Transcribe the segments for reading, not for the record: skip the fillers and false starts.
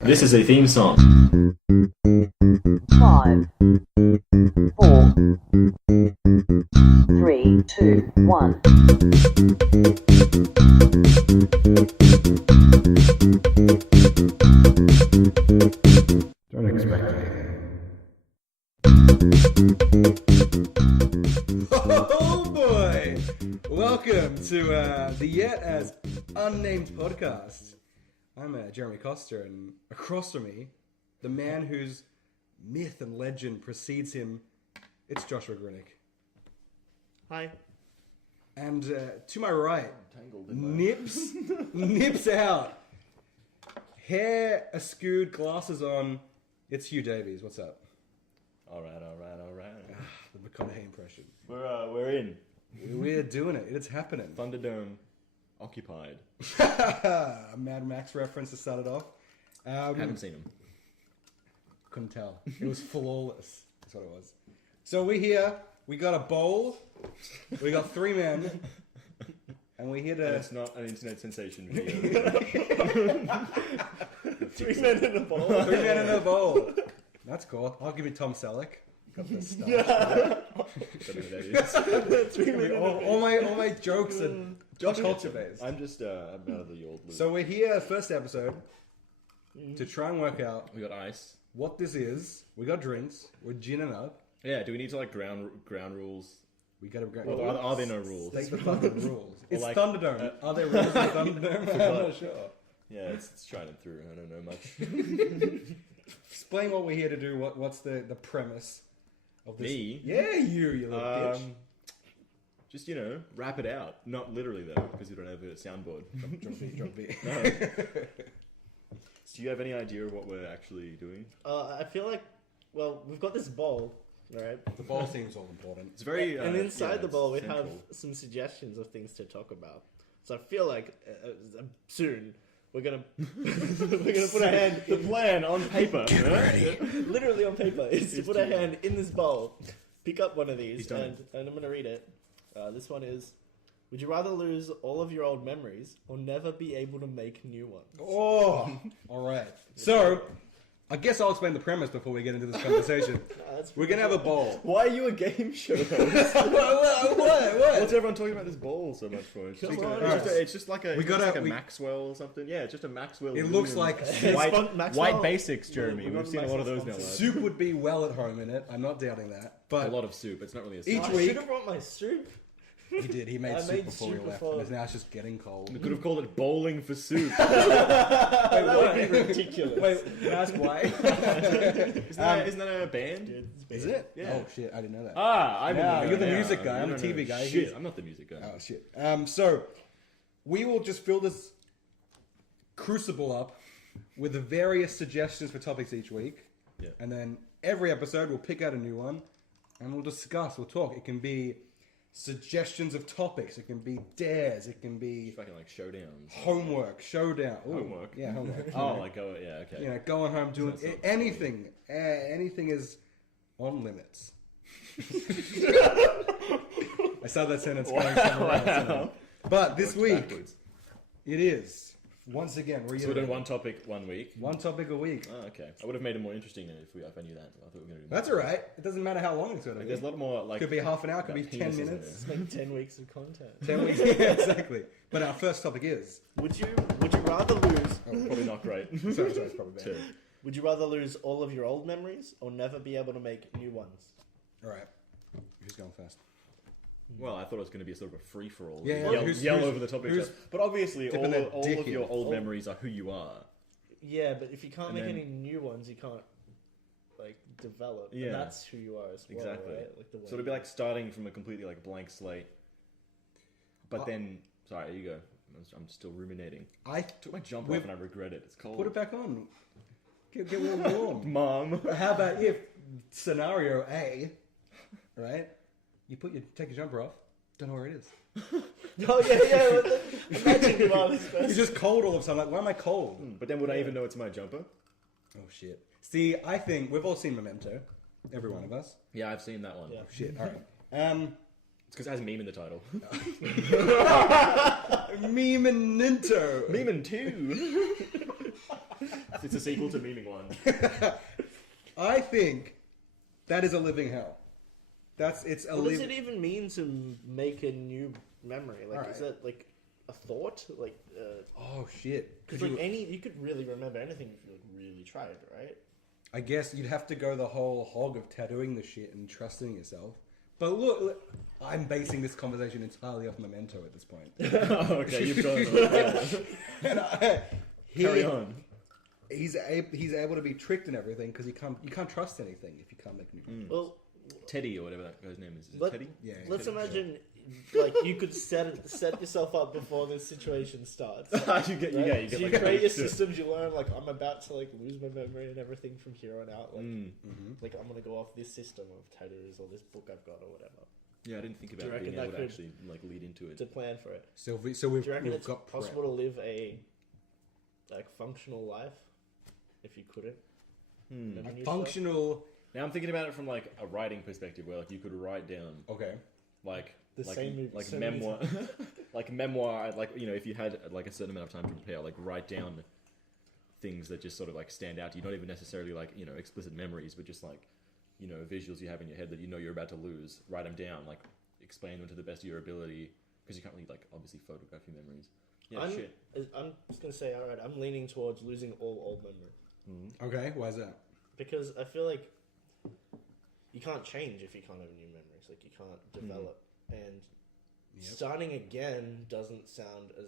This is a theme song. 5, 4, 3, 2, 1. Don't expect anything. Oh boy! Welcome to the yet as unnamed podcast. I'm Jeremy Costa, and across from me, the man whose myth and legend precedes him, it's Joshua Grinick. Hi. And to my right, nips out, hair askewed, glasses on, it's Hugh Davies. What's up? All right. The McConaughey impression. We're in. We're doing it. It's happening. Thunderdome occupied. A Mad Max reference to start it off. Haven't seen him. Couldn't tell. It was flawless. That's what it was. So we're here. We got a bowl. We got three men. And we're here And to... it's not an internet sensation video. 3 men in a bowl. Three men in a bowl. That's cool. I'll give you Tom Selleck. Got the stuff. Don't know who that is. 3 men all my jokes and culture based. I'm just I'm out of the old loop. So we're here, first episode, to try and work out we got ice. what this is. We got drinks. We're ginning up. Yeah, do we need to like ground rules? We gotta go. Well, are there no rules? State the fucking rules. It's like, Thunderdome. Are there rules in Thunderdome? I'm not sure. Yeah, it's shining through. I don't know much. Explain what we're here to do. What's the premise of this? Me? Yeah, you little bitch. Just wrap it out. Not literally though, because we don't have a soundboard. Drop beat. No. So do you have any idea of what we're actually doing? I feel like, we've got this bowl, right? The ball seems all important. It's very and inside the it's bowl we central. have some suggestions of things to talk about. So I feel like soon we're gonna put a hand the plan on paper. literally on paper is to It's put a true. hand in this bowl, pick up one of these, He's done and I'm gonna read it. This one is: would you rather lose all of your old memories or never be able to make new ones? Oh, all right. So, I guess I'll explain the premise before we get into this conversation. We're gonna have a bowl. Why are you a game show host? What? What's everyone talking about this bowl so much for? It's just, Come on. it's just like a, We gotta- like a we- Maxwell or something. Yeah, it's just a Maxwell. It looks aluminum- like Maxwell? white basics, Jeremy. We're We've not seen a lot of those Maxwell now. lad. soup would be well at home in it. I'm not doubting that. But A lot of soup. It's not really a Each soup. I week- should have brought my soup. he did. He made I soup made before we soup left. before. And now it's just getting cold. We could have called it bowling for soup. That would be ridiculous. Wait, can I ask why? Isn't that a band? Is it? Yeah. Oh shit, I didn't know that. I'm Yeah, in you're the yeah, music guy, you I'm the don't know TV guy. Shit, He's- I'm not the music guy. Oh shit. So we will just fill this crucible up with the various suggestions for topics each week. Yeah. And then every episode we'll pick out a new one and we'll discuss, we'll talk. It can be suggestions of topics, it can be dares, it can be Fucking like showdowns. homework, showdown. Ooh, Homework? Yeah, homework. Oh, like okay. You know, going home doing That sounds anything. Anything is on limits. I saw that sentence going somewhere else. didn't I? But this Works week, backwards. it is. Once again, So we're reiterating. doing one topic 1 week. One topic a week. Oh, okay. I would have made it more interesting if I knew that. I thought we were going to do That's more. alright. It doesn't matter how long it's going to Like, be. there's a lot more like. Could be half an hour, could be about 10 penises in minutes. It's like 10 weeks of content. 10 weeks. Yeah, exactly. But our first topic is. Would you rather lose? Probably not great. Sorry, it's probably bad. Two. Would you rather lose all of your old memories or never be able to make new ones? Alright. Who's going first? Well, I thought it was going to be a sort of a free for all. Yeah, yell, who's- yell who's- over the topic. who's But obviously, dipping their all dick of your in? old memories are who you are. Yeah, but if you can't And make then- any new ones, you can't like develop. Yeah. And that's who you are as well, Exactly. right? Like the way So it'd be like starting from a completely like blank slate. But then, sorry, you go. I'm still ruminating. I Took my jumper We've- off and I regret it. It's cold. put it back on. Get warm. Mom. How about if scenario A, right? You take your jumper off, don't know where it is. Oh yeah. Imagine you are this You're person. just cold all of a sudden. Like, why am I cold? But then would I even know it's my jumper? Oh shit. See, I think we've all seen Memento. Every one of us. Yeah, I've seen that one. Yeah. Shit. All right. It's because it has meme in the title. Memento. Meme 2. It's a sequel to Memeing One. I think that is a living hell. It's a What does living. it even mean to make a new memory? Like, Alright. is that like a thought? Like, Oh shit! because like you could really remember anything if you like, really tried, right? I guess you'd have to go the whole hog of tattooing the shit and trusting yourself. But look, I'm basing this conversation entirely off Memento at this point. Oh, okay, you've gone. Yeah. And Carry on. He's able to be tricked and everything because you can't trust anything if you can't make new. Well, Teddy or whatever that guy's name is. Is it Let- Teddy? Yeah. let's Teddy, imagine like you could set yourself up before this situation starts. you get Right? you So you like create your shit. systems. You learn like I'm about to like lose my memory and everything from here on out. Like, like I'm gonna go off this system of tattoos or this book I've got or whatever Yeah, I didn't think you about reckon being that able to could- actually like lead into it. to plan for it. So we've Do you reckon we've it's got possible to live a like functional life if you couldn't? Remember new stuff? functional. Now I'm thinking about it from like a writing perspective, where like you could write down Okay. like The like, same- like so many memoir, like memoir, like if you had like a certain amount of time to prepare, like write down things that just sort of like stand out to you, not even necessarily like explicit memories, but just like visuals you have in your head that you're about to lose. Write them down, like explain them to the best of your ability, because you can't really like obviously photograph your memories. Yeah, I'm just gonna say, all right, I'm leaning towards losing all old memory Okay. Why is that? because I feel like you can't change if you can't have new memories. Like you can't develop, and starting again doesn't sound as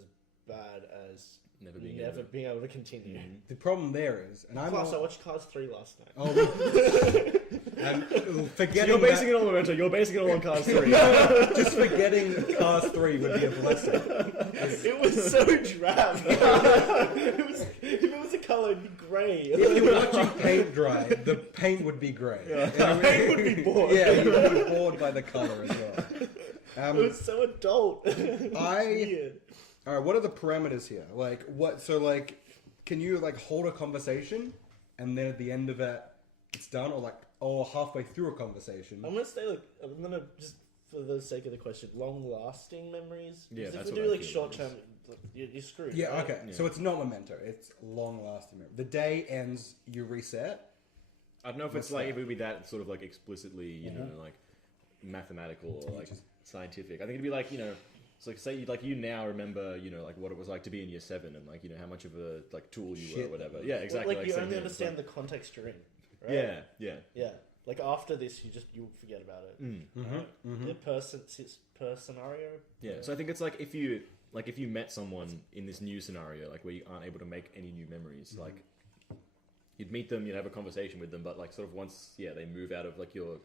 bad as Never being never able to- being able to continue. The problem there is, and I'm Plus, I all, watched Cars 3 last night. oh, and forgetting You're basing that- it on Memento. You're basing it all on Cars 3. just forgetting Cars 3 would be a blessing. It was so drab. If it was a color, it'd be grey. If you're watching paint dry, the paint would be grey. The paint would be bored. Yeah, you would be bored by the color as well. It was so adult. Weird. All right, what are the parameters here? Like, what? So, like, can you like hold a conversation, and then at the end of it, it's done, or halfway through a conversation? I'm gonna say I'm gonna just for the sake of the question, long-lasting memories. Yeah, 'Cause that's if we what do I like feel short-term, you're screwed. Yeah, right? okay. Yeah. So it's not Memento. It's long-lasting memory. The day ends, you reset. I don't know if What's it's like that? if it would be that sort of like explicitly, like mathematical or like scientific. I think it'd be like it's like say you now remember like what it was like to be in year 7 and like how much of a like tool you were or Shit. whatever. Yeah, exactly. Like you same only thing. understand It's the context you're in. like, Right? Yeah. Yeah. Like after this, you'll forget about it. Mm-hmm. The per scenario. Yeah. So I think it's like if you met someone in this new scenario, like where you aren't able to make any new memories, like you'd meet them, you'd have a conversation with them, but like sort of once they move out of like your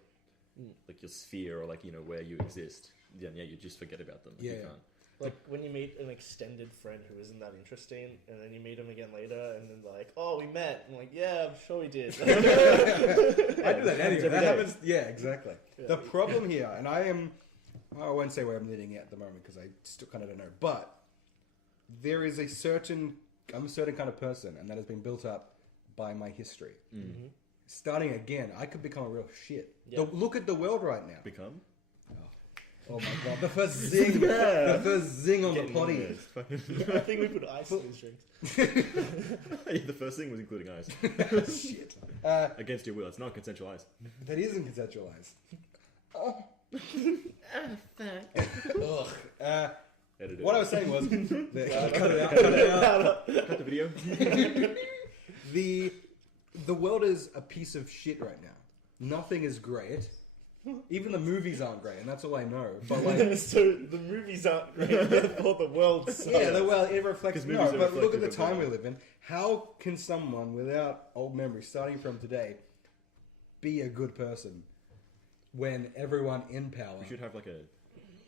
sphere or like where you exist, you just forget about them. Like, Yeah. You can't. Like when you meet an extended friend who isn't that interesting, and then you meet them again later, and then they're like, "Oh, we met." I'm like, "Yeah, I'm sure we did." I do that happens anyway. every That day. happens. Yeah, exactly. Yeah. The problem here, and I won't say where I'm leading at the moment because I still kind of don't know, but there is I'm a certain kind of person, and that has been built up by my history. Mm-hmm. Starting again, I could become a real shit. Yeah. Look at the world right now. Become. Oh my god, the first zing, the first zing on the potty. I think we put ice in these drinks. The first thing was including ice. Shit. Against your will. It's not consensual ice. That isn't conceptualized. Ugh. Edit it. What I was saying was, cut it out. Cut the video. The world is a piece of shit right now. Nothing is great. Even the movies aren't great, and that's all I know. But like, So the movies aren't great, therefore the world sucks. yeah, it reflects. 'Cause No, movies are but look at the reflective of time we life. live in. How can someone without old memories, starting from today, be a good person when everyone in power We should have like a.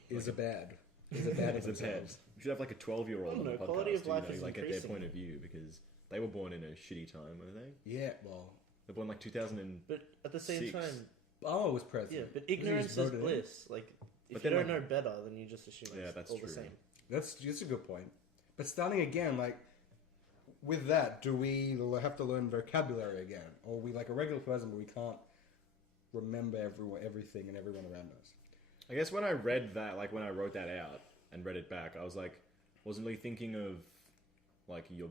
is a bad of It's a pet. themselves? We should have like a 12-year-old on the No, podcast quality of to life is like get their increasing. point of view because they were born in a shitty time, were they? Yeah, well, They're born like 2000 and But at the same Six. time, Obama was president. yeah, but He ignorance just is voted in. bliss. Like, if But you then, don't like- know better, then you just assume Yeah, it's that's all true. the same. That's a good point. But starting again, like with that, do we have to learn vocabulary again, or are we like a regular person, but we can't remember everything, and everyone around us? I guess when I read that, like when I wrote that out and read it back, I was like, wasn't really thinking of like you're,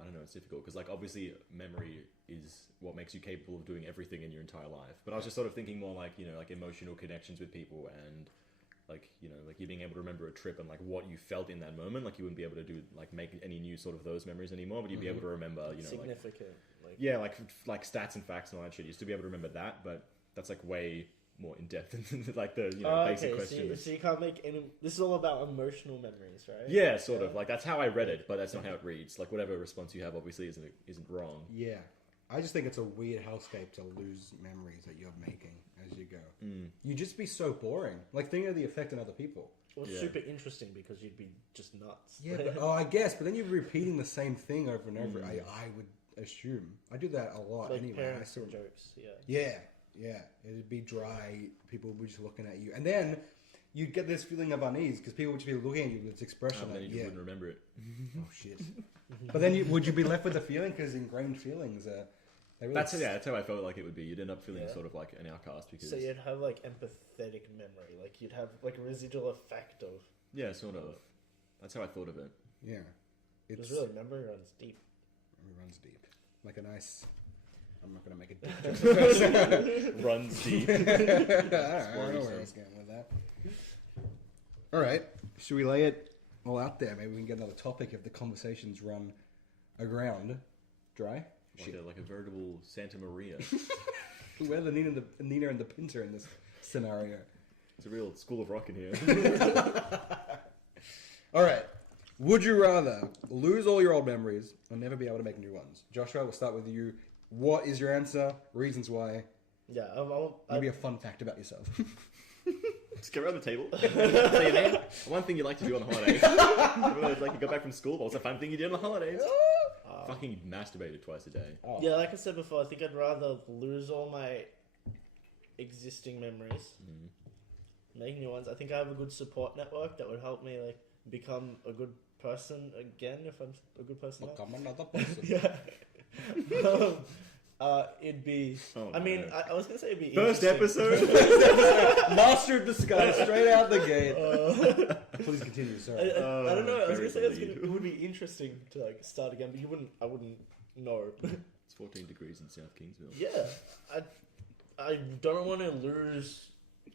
I don't know, it's difficult because like obviously memory is what makes you capable of doing everything in your entire life. But I was just sort of thinking more like, you know, like emotional connections with people and like, you know, like you being able to remember a trip and like what you felt in that moment. Like you wouldn't be able to do like make any new sort of those memories anymore, but you'd be able to remember, you know, Significant. like yeah, like stats and facts and all that shit. You still be able to remember that, but that's like way more in depth than like the basic questions. So you can't make any. This is all about emotional memories, right? Yeah, sort of. Like that's how I read it, but that's not how it reads. Like whatever response you have obviously isn't wrong. Yeah. I just think it's a weird hellscape to lose memories that you're making as you go. You'd just be so boring. Like, think of the effect on other people. Well, it's super interesting because you'd be just nuts. Yeah, but, I guess. But then you're repeating the same thing over and over. I would assume. I do that a lot like anyway. parents and jokes, Yeah. It'd be dry. People would be just looking at you. And then you'd get this feeling of unease because people would just be looking at you with this expression And then like, you wouldn't remember it. oh, shit. But then would you be left with the feeling? Because ingrained feelings are... Really That's how I felt like it would be. You'd end up feeling sort of like an outcast because So you'd have like empathetic memory, like you'd have like a residual effect of. yeah, sort of. That's how I thought of it. Yeah. Because really, memory runs deep. It runs deep. Like a nice... I'm not going to make a deep joke. Runs deep. I don't know where I was going with that. All right. Should we lay it all out there? Maybe we can get another topic if the conversations run aground. Dry? Like a veritable Santa Maria. We're the Nina and the Pinter in this scenario. It's a real school of rock in here. All right. Would you rather lose all your old memories or never be able to make new ones? Joshua, we'll start with you. What is your answer? Reasons why? Yeah, Maybe a fun fact about yourself. Just go around the table. Say your name. One thing you like to do on holidays. Like you got back from school. What's a fun thing you did on the holidays? Fucking masturbated twice a day. Oh. Yeah, like I said before, I think I'd rather lose all my existing memories, make new ones. I think I have a good support network that would help me like become a good person again if I'm a good person. Become another person. Yeah. It'd be. Oh, I mean, no. I was gonna say it'd be First interesting. episode. Master of disguise, straight out the gate. Please continue. Sorry. I don't know. I was very gonna say relieved. it would be interesting to like start again, but I wouldn't know. It's 14 degrees in South Kingsville. Yeah, I don't want to lose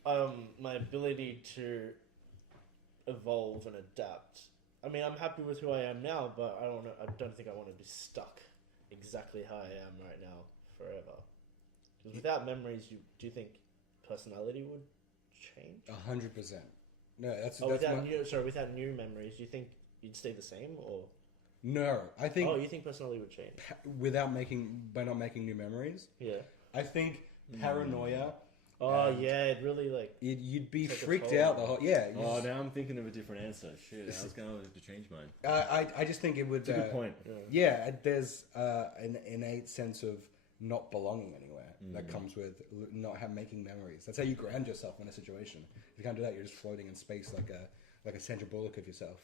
my ability to evolve and adapt. I mean, I'm happy with who I am now, but I don't think I want to be stuck exactly how I am right now forever. Because without memories, do you think personality would change? 100%. No, that's without new memories, do you think you'd stay the same or? No, I think. Oh, you think personality would change? By not making new memories. Yeah. I think paranoia. Oh yeah, it really like. You'd be Take a freaked toll. out the whole. Yeah. Oh, now I'm thinking of a different answer. Shit, I was going to have to change mine. I just think it would. It's a good point. Yeah, there's an innate sense of not belonging anywhere that comes with not making memories. That's how you ground yourself in a situation. If you can't do that, you're just floating in space like a Sandra Bullock of yourself.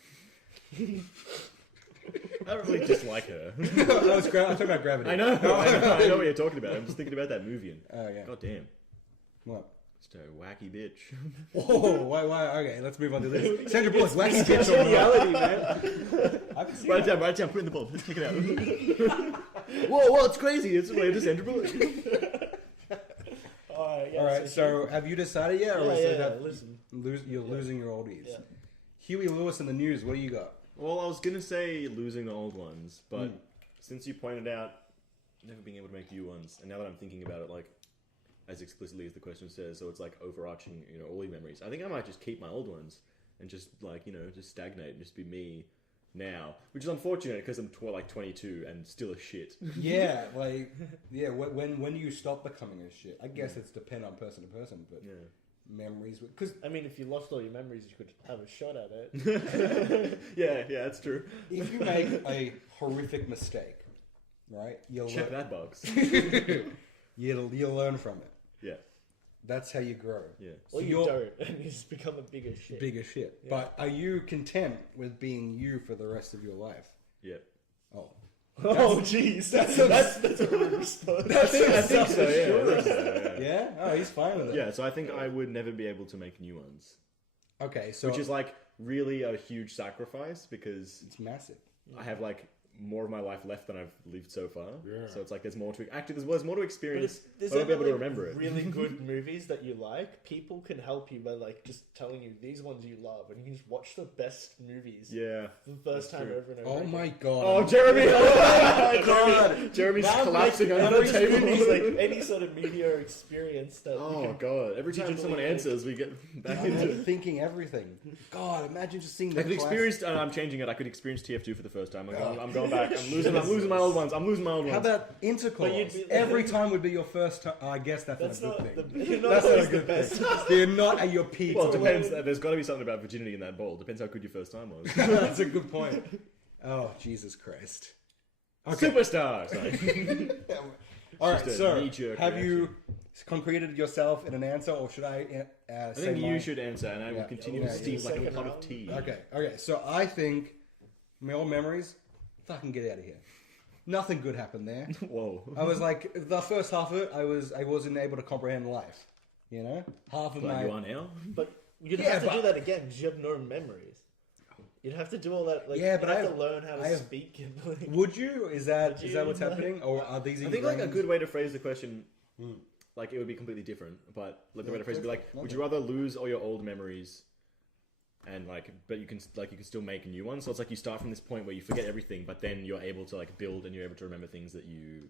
I don't really dislike her. I'm talking about gravity. I know what you're talking about. I'm just thinking about that movie and Oh yeah. god damn, What? just a wacky bitch. Oh, why? Okay, let's move on to this. Sandra Bullock, wacky bitch or not? Reality, man. I haven't seen Write that. it down, put it in the bowl. Let's check it out. Whoa, it's crazy. It's related to Sandra Bullock. All right, so have you decided yet, or is it that listen. you're losing your oldies? Yeah. Huey Lewis in the news. What do you got? Well, I was gonna say losing the old ones, but since you pointed out never being able to make new ones, and now that I'm thinking about it, like as explicitly as the question says, so it's like overarching, all your memories. I think I might just keep my old ones and just like just stagnate and just be me now, which is unfortunate because I'm 22 and still a shit. Yeah, when you stop becoming a shit, I guess it's depend on person to person, but Yeah. memories because I mean, if you lost all your memories, you could have a shot at it. yeah, that's true. if you make a horrific mistake, right, Check that box. you'll learn from it. Yeah, That's how you grow. yeah. Or So you you're don't, and you just become a bigger shit. bigger shit. Yeah. But are you content with being you for the rest of your life? Yeah. Oh. Oh, jeez, that's a rude response. I think so, yeah. Yeah? Oh, he's fine with it. Yeah, so I think I would never be able to make new ones. Okay, so Which is like really a huge sacrifice because it's massive. I have like more of my life left than I've lived so far. Yeah. So it's like there's more to there's more to But experience. there's I won't be able to like, remember it. really good movies that you like. People can help you by like just telling you these ones you love, and you can just watch the best movies Yeah. for the first time true. over and over. Oh again. my god. Oh, Jeremy! Oh my god. Jeremy's Now, collapsing like, under the every table. movie's like any sort of media experience that. Oh god! Every time Digitally someone like- answers, we get back I'm into. thinking everything. God, imagine just seeing I the could class- experience. I'm changing it. I could experience TF2 for the first time. I'm going back. I'm losing my old ones. I'm losing my old ones. How about intercourse? But you'd be- Every time would be your first time. I guess that's That's not a not good the. thing. You're not That's not a always the good best. thing. You're not at your peak. Well, it depends. There's got to be something about virginity in that bowl. Depends how good your first time was. That's a good point. Oh, Jesus Christ. Okay. Superstar. Sorry. All right, just a so knee-jerk have you concreted yourself in an answer, or should I I say think you mine? should answer, and I will Yeah. continue Yeah, to yeah. steam like a Second pot of round. tea. Okay, so I think my old memories, fucking get out of here. Nothing good happened there. Whoa. I was like, the first half of it, I wasn't able to comprehend life. You know? Half of But my... you are now. But you'd Yeah, have to but- do that again because you have no memories. You'd have to do all that. Like, Yeah, but you I have have- to learn how I to have- speak. And, like, Would you? Is that Would is that you? what's happening? Or are these I think like a ingrained? good way to phrase the question, like it would be completely different. But like the way to phrase it would be like, would you rather lose all your old memories, and like, but you can still make new ones? So it's like you start from this point where you forget everything, but then you're able to like build and you're able to remember things that you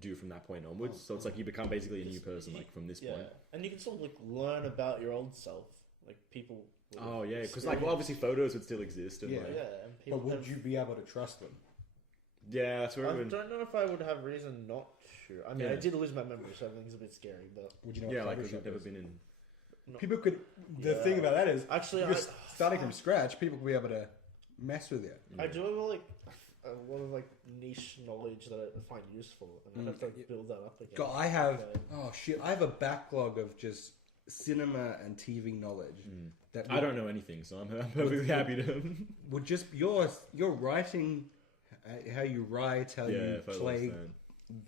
do from that point onwards. So it's like you become basically a new person like from this yeah, point. and you can sort of like learn about your old self. Like people. would Oh yeah, because experience- like well, obviously photos would still exist. And, Yeah. like, Yeah, and people. But would have- you be able to trust them? yeah, that's where I it would. don't know if I would have reason not to. I mean, Yeah. I did lose my memory, so I think it's a bit scary. But Would you know? Yeah, what like Photoshop because you've never is? been in. People could. The Yeah. thing about that is, actually, if you're starting from scratch, people could be able to mess with it. I do have like a lot of like niche knowledge that I find useful, and I have to like, build that up again. God, I have. But- Oh shit! I have a backlog of just cinema and TV knowledge that I don't know anything, so I'm perfectly happy to. would just your writing, how you write, how yeah, you if I play understand.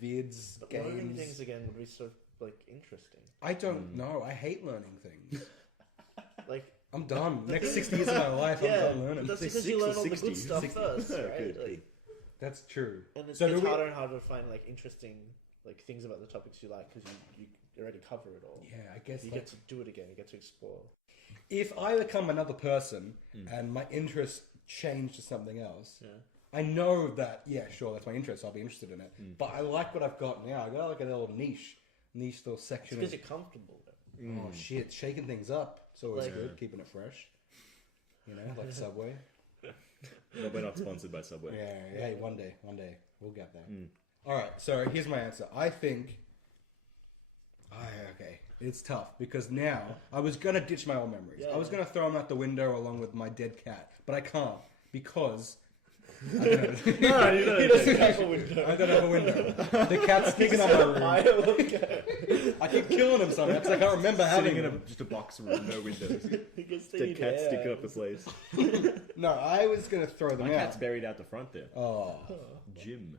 vids, But learning games. things again would be so like interesting. I don't know. I hate learning things. Like I'm done. Next 60 years of my life, I'm yeah, done learning. that's Say because 6 you or learn all the 60? good stuff 60. first, Oh, right? good. Like, That's true. and it So gets do we- harder and harder to find like interesting like things about the topics you like because you already cover it all. Yeah, I guess You like, get to do it again. You get to explore. if I become another person and my interests change to something else, Yeah. I know that, yeah, sure, that's my interest. I'll be interested in it. But I like what I've got now. I got like a little niche little It's section because of, you're comfortable. Though. oh shit, shaking things up. It's always Like- good, keeping it fresh. You know, like Subway. But we're not sponsored by Subway. Yeah, hey, one day, we'll get there. All right, so here's my answer. I think, okay, it's tough because now I was gonna ditch my old memories. Yeah. I was gonna throw them out the window along with my dead cat, but I can't because I don't know. No, you don't. He doesn't have a window. I don't have a window. The cat's sticking on my room. Firework. I keep killing him somehow because I can't remember having Sitting in him. just a box room, no windows. He gets to Dead eat cat air. sticking up the place. No, I was gonna throw them My out. cat's buried out the front there. Oh, Jim.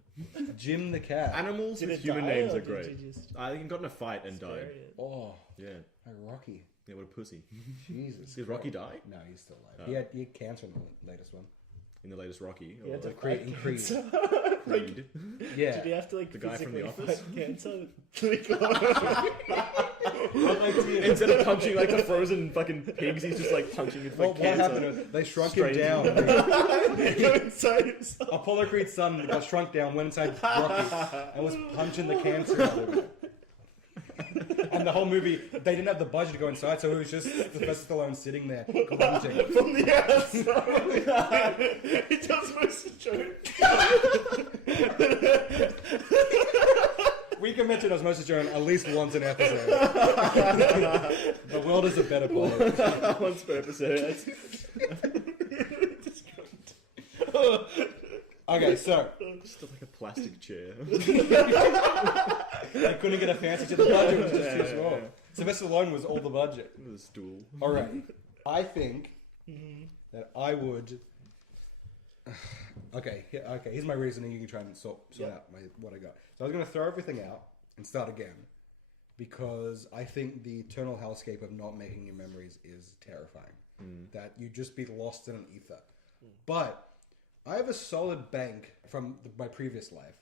Jim the cat. Animals Did with it human die, names or are did great. you just I think he got in a fight and bury died. it? Oh, Yeah. like Rocky. Yeah, what a pussy. Jesus. Did Rocky die? No, he's still alive. He had cancer in the latest one. In the latest Rocky? He had to Or Creed, fight in Creed. cancer. Creed? Yeah. Did he have to like The guy from The physically Office? fight cancer? Instead of punching like the frozen fucking pigs, he's just like punching with like What cancer. happened was they shrunk Straight him into- down. Go inside himself. Apollo Creed's son got shrunk down, went inside Rocky, and was punching the cancer out of him. And the whole movie, they didn't have the budget to go inside, so it was just Sylvester Stallone sitting there grunting. From the outside. He does most of the joke. We can mention Osmosis Jones at least once an episode. The world is a better place. Once per episode. Okay, so Just like a plastic chair. they couldn't get a fancy to the budget, was just too Yeah, small. yeah. Sylvester Stallone was all the budget. The stool. All right, I think that I would. Okay, here's my reasoning. You can try and sort Yeah. out what I got. So I was going to throw everything out and start again because I think the eternal hellscape of not making new memories is terrifying. That you'd just be lost in an ether. But I have a solid bank from my previous life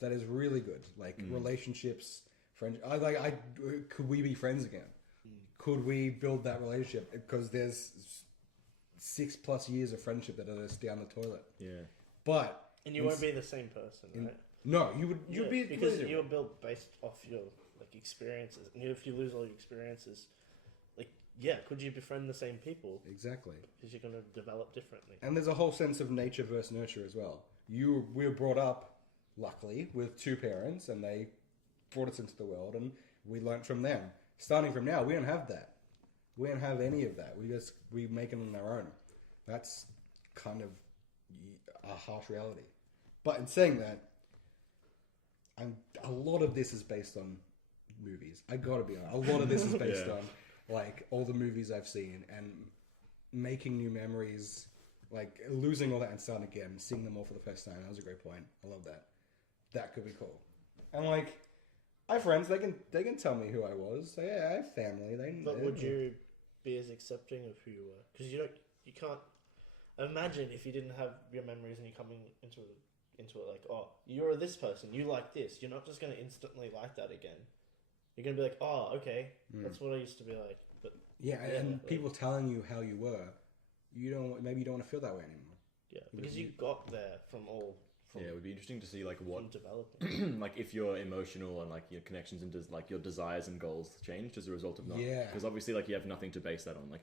that is really good. Like relationships, friends. Could we be friends again? Could we build that relationship? Because there's 6+ years of friendship that are just down the toilet. Yeah. But And you won't be the same person, right? no, you'd be because completely you're built based off your like experiences, and if you lose all your experiences, like could you befriend the same people? exactly. Because you're going to develop differently. And there's a whole sense of nature versus nurture as well. We were brought up, luckily, with 2 parents, and they brought us into the world, and we learnt from them. Starting from now, we don't have that. We don't have any of that. We make it on our own. That's kind of a harsh reality. But in saying that, a lot of this is based on movies. I gotta be honest. A lot of this is based on like all the movies I've seen and making new memories, like losing all that and starting again, seeing them all for the first time. That was a great point. I love that. That could be cool. And like, I have friends. They can tell me who I was. So, yeah, I have family. But would you be as accepting of who you were? Because you can't imagine if you didn't have your memories and you're coming into it like, oh, you're this person, you like this. You're not just going to instantly like that again. You're going to be like, oh, okay, that's what I used to be like. But and people telling you how you were, maybe you don't want to feel that way anymore. Yeah, because you got there from all. Yeah, it would be interesting to see like what developing, like if your emotional and like your connections and like your desires and goals changed as a result of that. Yeah, because obviously like you have nothing to base that on. Like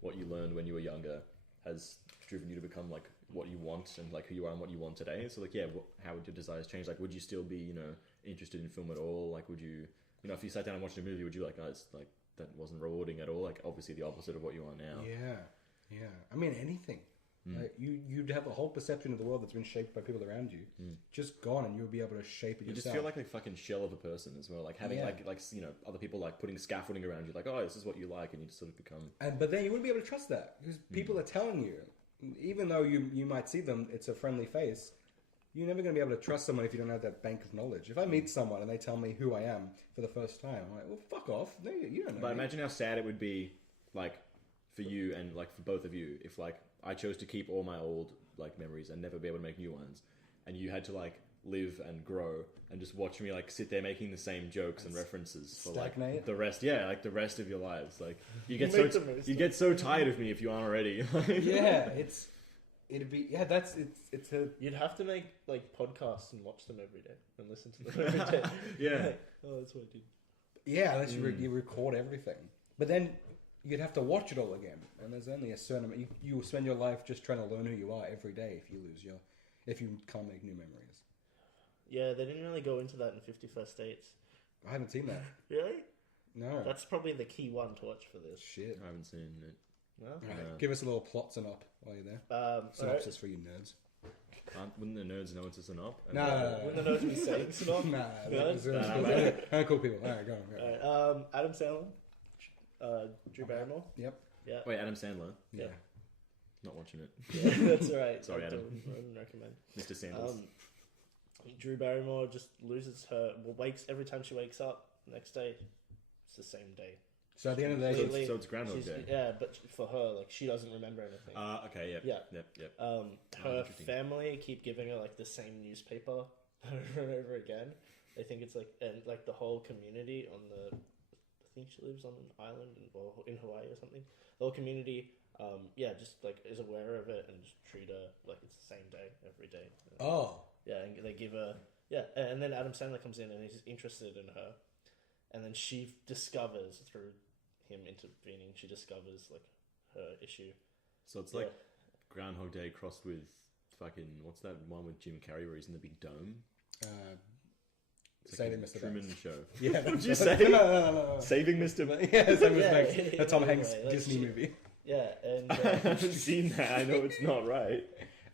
what you learned when you were younger has driven you to become like what you want and like who you are and what you want today. So like how would your desires change? Like would you still be interested in film at all? Like would you if you sat down and watched a movie, would you like it's like that wasn't rewarding at all? Like obviously the opposite of what you are now. Yeah. I mean anything. Like you'd have a whole perception of the world that's been shaped by people around you, just gone, and you'll be able to shape it you yourself. just feel like a fucking shell of a person as well. Like having like other people like putting scaffolding around you, like this is what you like, and you just sort of become. But then you wouldn't be able to trust that because people are telling you, even though you might see them, it's a friendly face. You're never going to be able to trust someone if you don't have that bank of knowledge. If I meet someone and they tell me who I am for the first time, I'm like, well, fuck off. No, you don't know. But me. imagine how sad it would be, like, for you and like for both of you, if like I chose to keep all my old like memories and never be able to make new ones, and you had to like live and grow and just watch me like sit there making the same jokes and references for like the rest of your lives. Like you get so tired of me if you aren't already. You'd have to make like podcasts and watch them every day and listen to them every day. Like, that's what I did. Yeah, unless you record everything, but then you'd have to watch it all again, and there's only a certain amount. You will spend your life just trying to learn who you are every day if you can't make new memories. Yeah, they didn't really go into that in 50 First Dates. I haven't seen that. Really? No. That's probably the key one to watch for this. Shit. I haven't seen it. No? Right, give us a little plot synop while you're there. Synopsis for you nerds. Wouldn't the nerds know it's a synop? No. Wouldn't the nerds be saying synop? Nah, cool people. All right, go on. Alright, Adam Sandler. Drew Barrymore. Yep. Yeah. Wait, Adam Sandler? Yeah. Not watching it. Yeah, that's alright. Sorry, Adam. I wouldn't recommend. Mr. Sanders. Drew Barrymore just loses her. Every time she wakes up, the next day, it's the same day. So at the end of the day, so it's Groundhog Day. Yeah, but for her, like she doesn't remember anything. Okay, yep. Yeah. Yep. Her family keep giving her like the same newspaper over and over again. They think it's like the whole community on the. I think she lives on an island or in Hawaii or something. The whole community, just like is aware of it and just treat her like it's the same day every day. Oh. Yeah, and they give her and then Adam Sandler comes in and he's interested in her, and then she discovers through him intervening, she discovers like her issue. So it's like Groundhog Day crossed with fucking what's that one with Jim Carrey where he's in the big dome? Saving Mr. Truman Banks. Show. Yeah, What'd you say? No. Saving Mr. Banks. Yeah, Saving Mr. Banks. Yeah, The Tom yeah, Hanks like Disney movie. Yeah, and I haven't seen that. I know it's not right.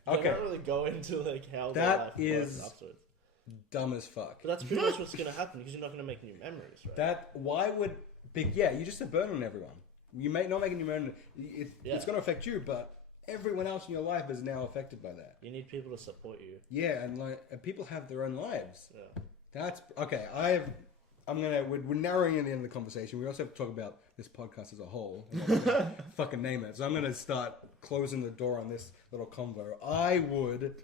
they don't really go into like how That their life is- was afterwards. Dumb as fuck. But that's pretty much what's going to happen because you're not going to make new memories, right? You just a burden on everyone. You may not make a new memory. It's going to affect you, but everyone else in your life is now affected by that. You need people to support you. Yeah, and people have their own lives. Yeah. That's okay. We're narrowing in the end of the conversation. We also have to talk about this podcast as a whole. Fucking name it. So I'm gonna start closing the door on this little convo, I would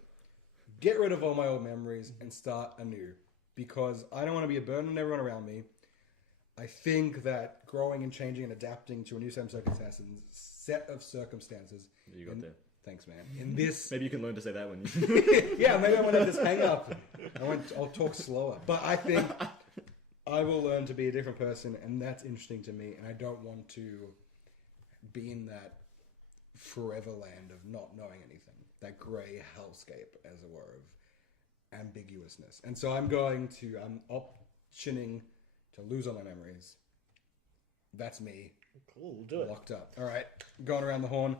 get rid of all my old memories and start anew because I don't want to be a burden on everyone around me. I think that growing and changing and adapting to a new set of circumstances. You got there. Thanks, man. In this, Maybe you can learn to say that when you. yeah, maybe I won't have this hang up. I'll talk slower. But I think I will learn to be a different person, and that's interesting to me. And I don't want to be in that forever land of not knowing anything, that grey hellscape, as it were, of ambiguousness. And so I'm optioning to lose all my memories. That's me. Cool, we'll do it. Locked up. All right, going around the horn.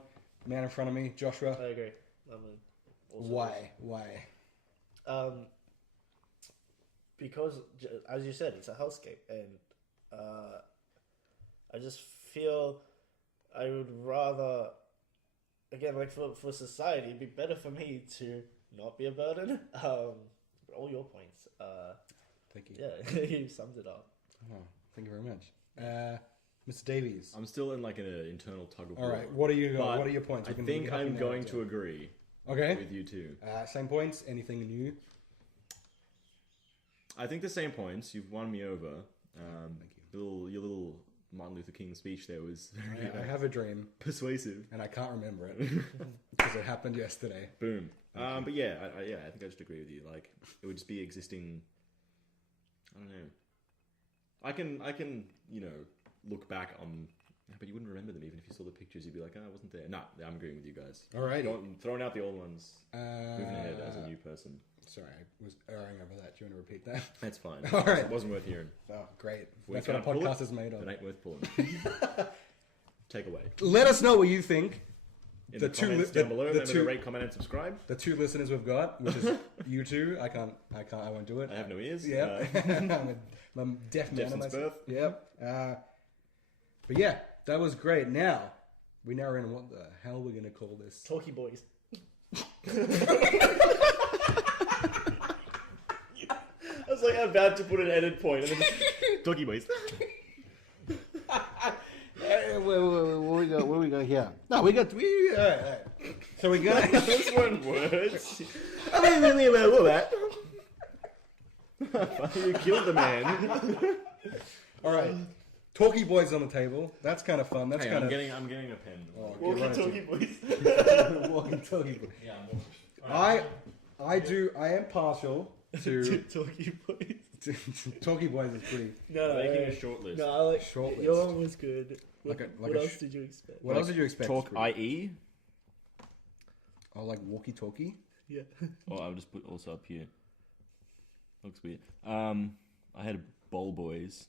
Man in front of me, Joshua. I agree. Also Why? Because, as you said, it's a hellscape, and I just feel I would rather, again, like for society, it'd be better for me to not be a burden. All your points. Thank you. Yeah, you summed it up. Oh, thank you very much. Mr. Davies. I'm still in like an internal tug of war. All right, what are you? But What are your points? I think I'm going to agree Okay. with you too. Same points. Anything new? I think the same points. You've won me over. Thank you. Your little Martin Luther King speech there was very I have a dream, persuasive. and I can't remember it because it happened yesterday. Boom. But yeah, I think I just agree with you. Like, it would just be existing. I don't know. I can, look back on, but you wouldn't remember them even if you saw the pictures. You'd be like, oh, I wasn't there. Nah, I'm agreeing with you guys. All right. Throwing out the old ones, moving ahead as a new person. Sorry, I was erring over that. Do you want to repeat that? That's fine. All right. It wasn't worth hearing. Oh, great. We That's what a can't pull podcast it, is made of. It ain't worth pulling. Take away. Let us know what you think. In the comments down below, remember to rate, comment, and subscribe. The two listeners we've got, which is you two. I won't do it. I have no ears. Yeah. I'm a deaf man. since birth. Yep. But yeah, that was great. Now, we now are in what the hell we're going to call this. Talkie boys. I was like about to put an edit point. And then Talkie boys. Where we go here? No, we got three. All right. So we got. Those weren't words. I mean, really about that. You killed the man. All right. Talkie boys on the table. That's kind of fun. That's Hang kind on, of. I'm getting a pen. Oh, walkie-talkie boys. Walkie-talkie boys. Yeah, I'm I am partial to Talkie boys. Talkie boys is pretty. No, making a short list. No, I like Short list. your one was good. What, Like what else did you expect? What else did you expect? Talk IE. Oh, like walkie-talkie. Yeah. Oh, I'll just put also up here. Looks weird. I had bowl boys.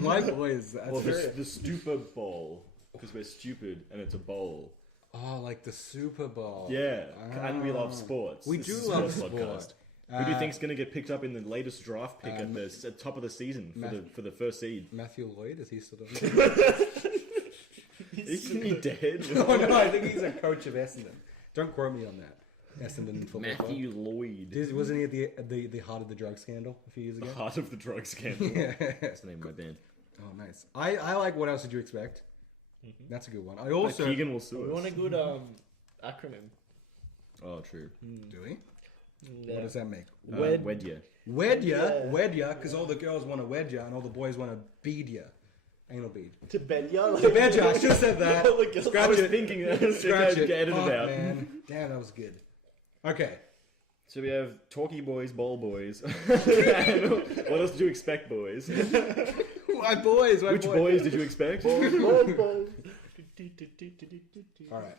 My boys. That's Well, very- the stupid bowl because we're stupid and it's a bowl. Oh, like the Super Bowl. Yeah, and we love Ah. sports. We This do is love Sports sport. Who do you think's going to get picked up in the latest draft pick at the top of the season for the first seed? Matthew Lloyd, is he still doing Isn't he dead? Oh no, I think he's a coach of Essendon. Don't quote me on that. Essendon football Matthew Lloyd. Wasn't he at the heart of the drug scandal a few years ago? Heart of the drug scandal. Yeah. That's the name of my band. Oh, nice. I like What Else Did You Expect? That's a good one. I also... Keegan will sue We want a us. good acronym. Oh, true. Do we? Yeah. What does that make? Wed ya. Wed ya, Yeah. wed ya, because all the girls want to wed ya and all the boys want to bead ya. Anal bead. To bed ya? To bed ya, I should have said that. All the girls- Scratch I was it. thinking that. Scratch it. Get edited Fuck, out. man. Damn, that was good. Okay. So we have Talkie Boys, Bowl Boys. What else did you expect, boys? My boys. Which boys did you expect? All right.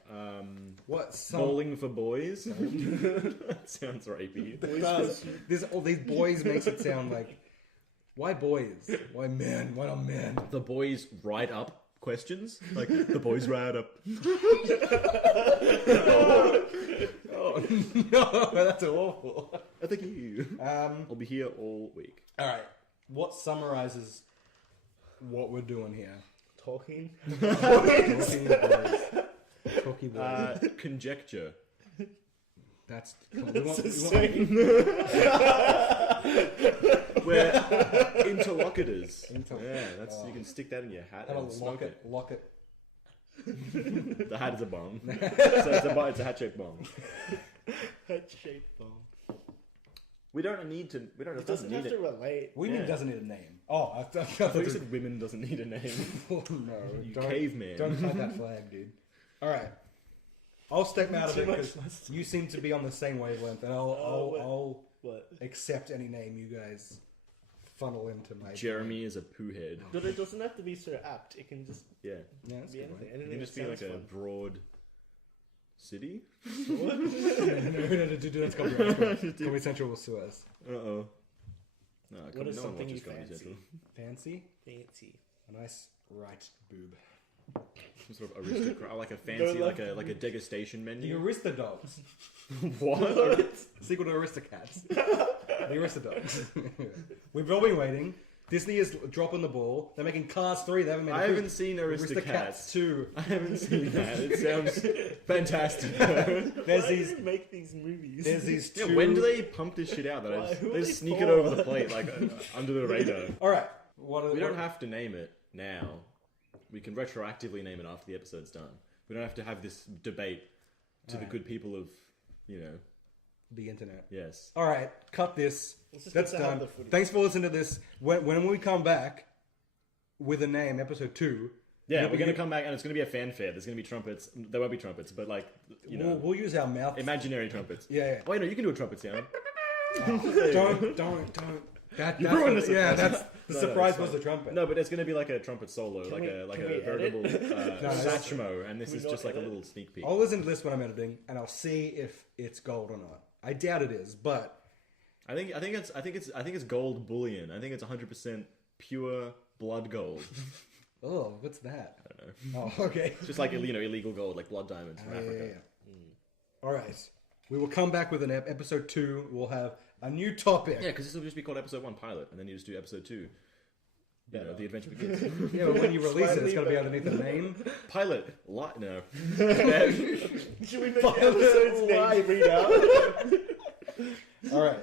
What? Bowling for boys? That sounds rapey. All these boys makes it sound like... Why boys? Why men? Why not men? The boys write up questions? Like, the boys write up. Oh, no, that's awful. Thank you. I'll be here all week. All right. What summarizes what we're doing here? Talking. Talking boys. Talkie boys. Conjecture. That's... we want- We're interlocutors. Yeah, that's you can stick that in your hat How and about smoke lock it? it. Lock it. The hat is a bomb. So it's a hat-shaped bomb. Head-shaped bomb. We don't need to. We don't. It doesn't have to relate. Women Yeah. doesn't need a name. Oh, I I thought you said women doesn't need a name. no, You don't, caveman. Don't fight that flag, dude. All right, I'll step out of Too it much because mustard. you seem to be on the same wavelength, and wait. I'll What? accept any name you guys funnel into my. Jeremy is a poo head. But it doesn't have to be so apt. It can just Yeah. Yeah, that's be a good anything. It Anything can that just be like sounds a fun. broad city. one. no, that's Comedy Central will sue us. Uh-oh. No, What is no one something you watches Comedy fancy? Central. Fancy, Fancy. a nice right boob. Some sort of aristocrat, like a fancy, like a degustation The menu. Aristodogs, What? sequel to Aristocats. The Aristodogs. We've all been waiting. Disney is dropping the ball. They're making Cars 3. They haven't made. I haven't seen Aristocats. 2. I haven't seen that. It sounds fantastic. There's Why these. do they make these movies? There's these Yeah, two. when do they pump this shit out? That Why? Who are they they just sneak for? it over the plate, like under the radar. All right. What? We don't have to name it now. We can retroactively name it after the episode's done. We don't have to have this debate to the Alright. good people of, you know, the internet. yes. All right. Cut this. Let's just That's get to have done. the footage. Thanks for listening to this. When we come back with a name, episode 2. Yeah, you'll we're be- going to come back and it's going to be a fanfare. There's going to be trumpets. There won't be trumpets, but like, you know, We'll use our mouth. imaginary trumpets. Yeah. Wait, no, you can do a trumpet sound. Don't. That, You that's ruined the, the yeah, surprise. that's the No, surprise it's was fine. the trumpet. No, but it's going to be like a trumpet solo, like we- a can we veritable No, that's- satchmo, and this Can we is not just like a edit? little sneak peek. I'll listen to this when I'm editing, and I'll see if it's gold or not. I doubt it is, but I think it's gold bullion. I think it's 100% pure blood gold. oh, what's that? I don't know. Oh, okay. Just like, you know, illegal gold, like blood diamonds from Yeah, Africa. yeah. All right, we will come back with an episode 2. We'll have a new topic. Yeah, because this will just be called episode 1 pilot, and then you just do episode 2. You know, the adventure begins. Yeah, but when you release it, it's got to be underneath the name. Pilot, no. Should we make the episode's name read out? All right.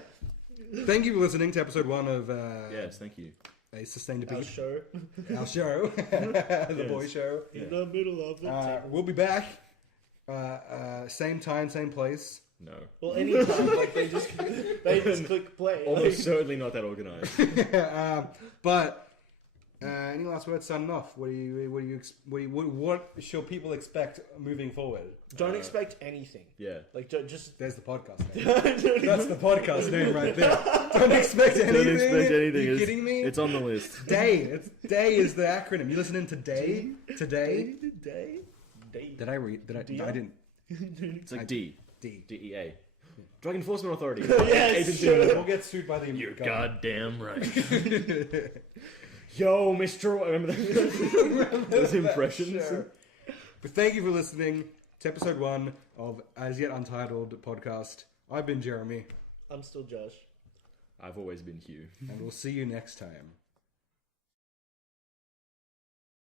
Thank you for listening to episode 1 of Yes, thank you. A Sustained Our Beat, show. our show, the Yes. boy show. In the middle of the table. We'll be back. Same time, same place. No. Well, anytime, like they just click play. Almost certainly not that organized. But any last words signing off? What should people expect moving forward? Don't expect anything. Yeah. Like just. There's the podcast name. That's the podcast name right there. Don't expect anything. Don't expect anything. You It's- kidding me? It's on the list. Day. Day is the acronym. You listening to Day? Today? Day. Did I read? Did I? Dia? I didn't. It's like D. D. DEA. Drug Enforcement Authority. Yes, Agency. sure. We'll get sued by the. You're government. goddamn right. Yo, Mr. Remember those impressions? Sure. But thank you for listening to episode 1 of As Yet Untitled podcast. I've been Jeremy, I'm still Josh. I've always been Hugh. and we'll see you next time.